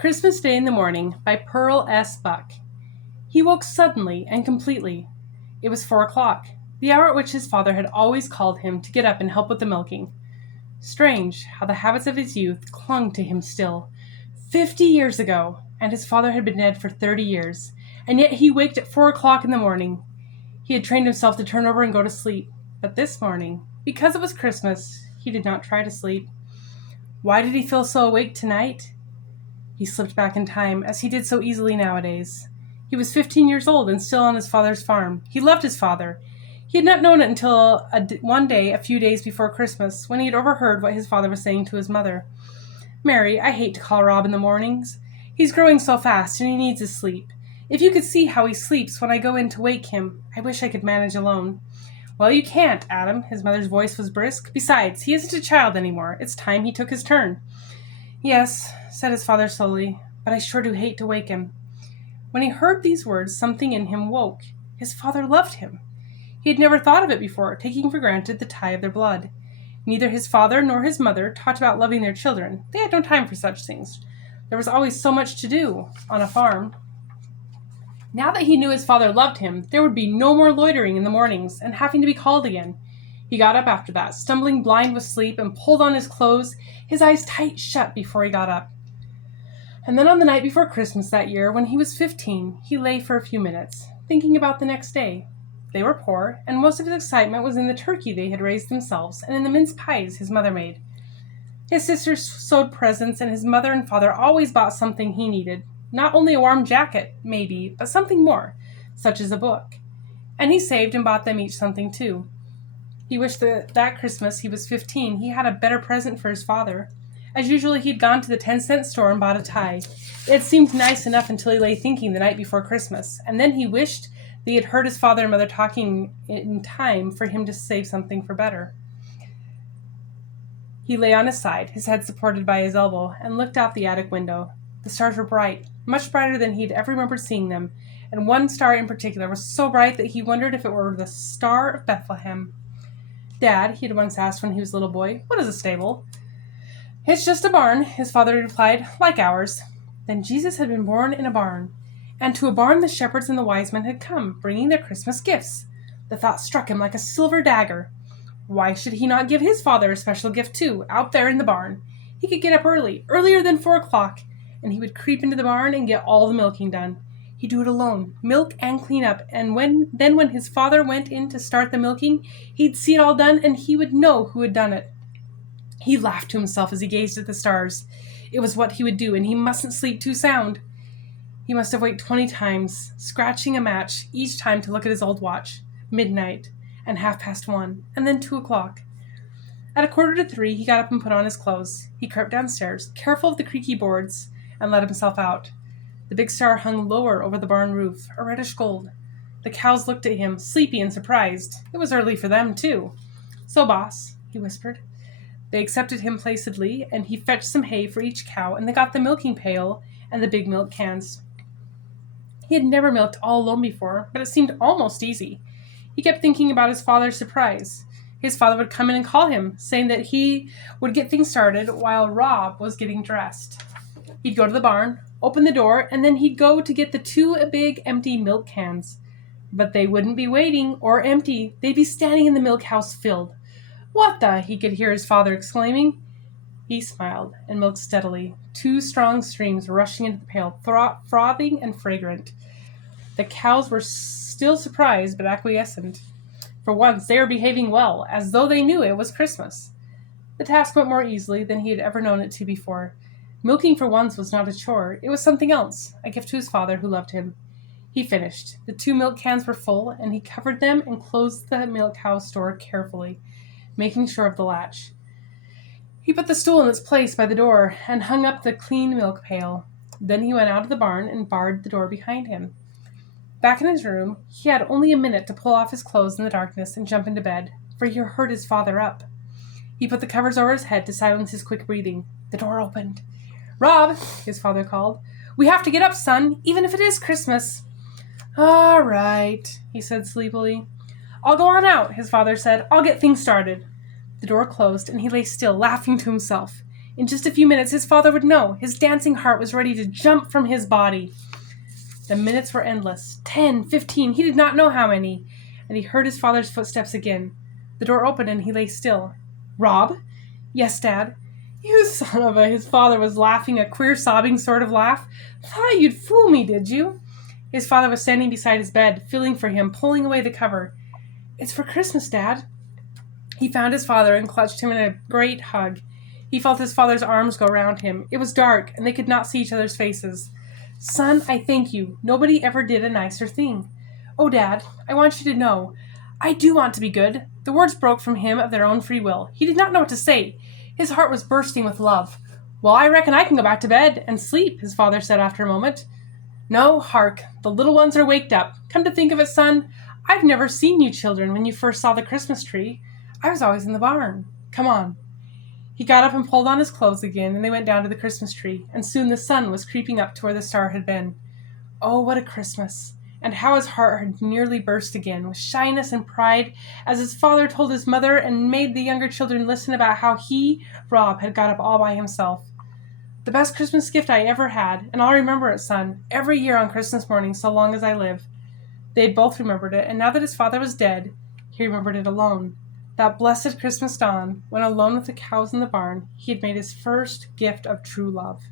Christmas Day in the Morning by Pearl S. Buck. He woke suddenly and completely. It was 4 o'clock, the hour at which his father had always called him to get up and help with the milking. Strange how the habits of his youth clung to him still. 50 years ago, and his father had been dead for 30 years, and yet he waked at 4 o'clock in the morning. He had trained himself to turn over and go to sleep, but this morning, because it was Christmas, he did not try to sleep. Why did he feel so awake tonight? He slipped back in time, as he did so easily nowadays. He was 15 years old and still on his father's farm. He loved his father. He had not known it until one day, a few days before Christmas, when he had overheard what his father was saying to his mother. "Mary, I hate to call Rob in the mornings. He's growing so fast, and he needs his sleep. If you could see how he sleeps when I go in to wake him, I wish I could manage alone." "Well, you can't, Adam." His mother's voice was brisk. "Besides, he isn't a child anymore. It's time he took his turn." "Yes," said his father slowly, "but I sure do hate to wake him." When he heard these words, something in him woke. His father loved him. He had never thought of it before, taking for granted the tie of their blood. Neither his father nor his mother talked about loving their children. They had no time for such things. There was always so much to do on a farm. Now that he knew his father loved him, there would be no more loitering in the mornings and having to be called again. He got up after that, stumbling blind with sleep, and pulled on his clothes, his eyes tight shut before he got up. And then on the night before Christmas that year, when he was 15, he lay for a few minutes, thinking about the next day. They were poor, and most of his excitement was in the turkey they had raised themselves and in the mince pies his mother made. His sisters sewed presents, and his mother and father always bought something he needed. Not only a warm jacket, maybe, but something more, such as a book. And he saved and bought them each something too. He wished that Christmas he was 15 he had a better present for his father. As usual, he'd gone to the 10-cent store and bought a tie. It had seemed nice enough until he lay thinking the night before Christmas, and then he wished that he had heard his father and mother talking in time for him to save something for better. He lay on his side, his head supported by his elbow, and looked out the attic window. The stars were bright, much brighter than he'd ever remembered seeing them, and one star in particular was so bright that he wondered if it were the Star of Bethlehem. "Dad," he had once asked when he was a little boy, "what is a stable?" "It's just a barn," his father replied, "like ours." Then Jesus had been born in a barn, and to a barn the shepherds and the wise men had come, bringing their Christmas gifts. The thought struck him like a silver dagger. Why should he not give his father a special gift too, out there in the barn? He could get up early, earlier than 4 o'clock, and he would creep into the barn and get all the milking done. He'd do it alone, milk and clean up, and when his father went in to start the milking, he'd see it all done, and he would know who had done it. He laughed to himself as he gazed at the stars. It was what he would do, and he mustn't sleep too sound. He must have waked 20 times, scratching a match each time to look at his old watch. Midnight, and 1:30, and then 2 o'clock. At 2:45, he got up and put on his clothes. He crept downstairs, careful of the creaky boards, and let himself out. The big star hung lower over the barn roof, a reddish gold. The cows looked at him, sleepy and surprised. It was early for them, too. "So, boss," he whispered. They accepted him placidly, and he fetched some hay for each cow, and they got the milking pail and the big milk cans. He had never milked all alone before, but it seemed almost easy. He kept thinking about his father's surprise. His father would come in and call him, saying that he would get things started while Rob was getting dressed. He'd go to the barn, open the door, and then he'd go to get the 2 big empty milk cans. But they wouldn't be waiting or empty. They'd be standing in the milk house filled. "What the?" he could hear his father exclaiming. He smiled and milked steadily, 2 strong streams rushing into the pail, frothing and fragrant. The cows were still surprised but acquiescent. For once they were behaving well, as though they knew it was Christmas. The task went more easily than he had ever known it to before. Milking for once was not a chore. It was something else, a gift to his father who loved him. He finished. The 2 milk cans were full, and he covered them and closed the milk house door carefully, making sure of the latch. He put the stool in its place by the door and hung up the clean milk pail. Then he went out of the barn and barred the door behind him. Back in his room, he had only a minute to pull off his clothes in the darkness and jump into bed, for he heard his father up. He put the covers over his head to silence his quick breathing. The door opened. "Rob," his father called, "we have to get up, son, even if it is Christmas." "All right," he said sleepily. "I'll go on out," his father said. "I'll get things started." The door closed, and he lay still, laughing to himself. In just a few minutes, his father would know. His dancing heart was ready to jump from his body. The minutes were endless. 10, 15, he did not know how many. And he heard his father's footsteps again. The door opened and he lay still. Rob? Yes, Dad. You son of a... His father was laughing, a queer sobbing sort of laugh. Thought you'd fool me, did you? His father was standing beside his bed, feeling for him, pulling away the cover. It's for Christmas, Dad. He found his father and clutched him in a great hug. He felt his father's arms go round him. It was dark, and they could not see each other's faces. Son, I thank you. Nobody ever did a nicer thing. Oh, Dad, I want you to know. I do want to be good. The words broke from him of their own free will. He did not know what to say. His heart was bursting with love. Well, I reckon I can go back to bed and sleep, his father said after a moment. No, hark, the little ones are waked up. Come to think of it, son, I've never seen you children when you first saw the Christmas tree. I was always in the barn. Come on. He got up and pulled on his clothes again, and they went down to the Christmas tree, and soon the sun was creeping up to where the star had been. Oh, what a Christmas! And how his heart had nearly burst again, with shyness and pride, as his father told his mother and made the younger children listen about how he, Rob, had got up all by himself. The best Christmas gift I ever had, and I'll remember it, son, every year on Christmas morning so long as I live. They had both remembered it, and now that his father was dead, he remembered it alone. That blessed Christmas dawn, when alone with the cows in the barn, he had made his first gift of true love.